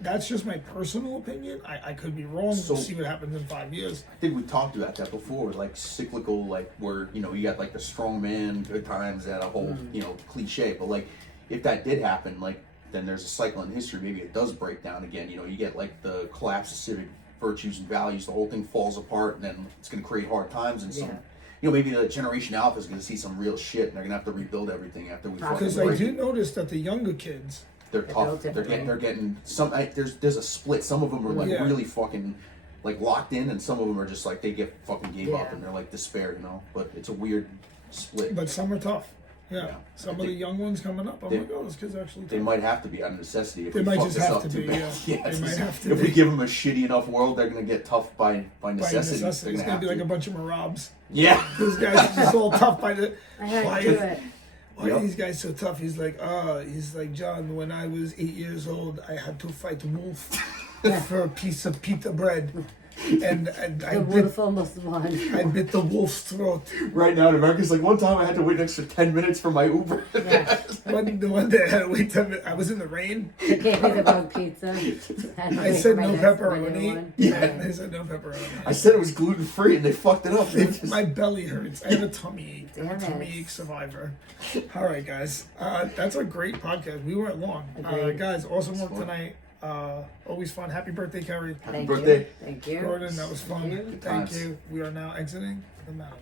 That's just my personal opinion. I could be wrong. So- We'll see what happens in 5 years. I think we talked about that before, like cyclical, like where, you know, you got like the strong man, good times, that a whole, you know, cliche. But like, if that did happen, like, then there's a cycle in history. Maybe it does break down again. You know, you get like the collapse of civic virtues and values. The whole thing falls apart, and then it's going to create hard times. And some, you know, maybe the Generation Alpha is going to see some real shit, and they're going to have to rebuild everything after we fucking Because I break do it. notice that the younger kids, They're tough. They're getting some. There's a split. Some of them are like really fucking like locked in, and some of them are just like they fucking gave up, and they're like despair, you know. But it's a weird split. but some are tough. Some of the young ones coming up, I'm like, oh, this kid's actually tough. They might have to be out of necessity if They we might fuck just this have up to too be, bad. They might have to if be. we give them a shitty enough world, they're gonna get tough by By necessity. necessity. It's going to be like a bunch of Marabs. Yeah. Those guys are just all tough by the... I had to do it. Why are these guys so tough? He's like, John, when I was 8 years old, I had to fight a wolf for a piece of pita bread. And I bit the wolf's throat. Right now in America, it's like one time I had to wait an extra 10 minutes for my Uber. One day I had to wait 10 minutes. I was in the rain. They gave me the wrong pizza. I said no pepperoni. Yeah. I said no pepperoni. I said it was gluten free, and they fucked it up. My belly hurts. I have a tummy ache. I'm a Damn tummy it. ache survivor. All right, guys. That's a great podcast. We weren't long. Guys, awesome work tonight. Always fun. Happy birthday, Kerry. Happy birthday. Thank you. Gordon, that was fun. Thank you. Thank you. We are now exiting the Manimal.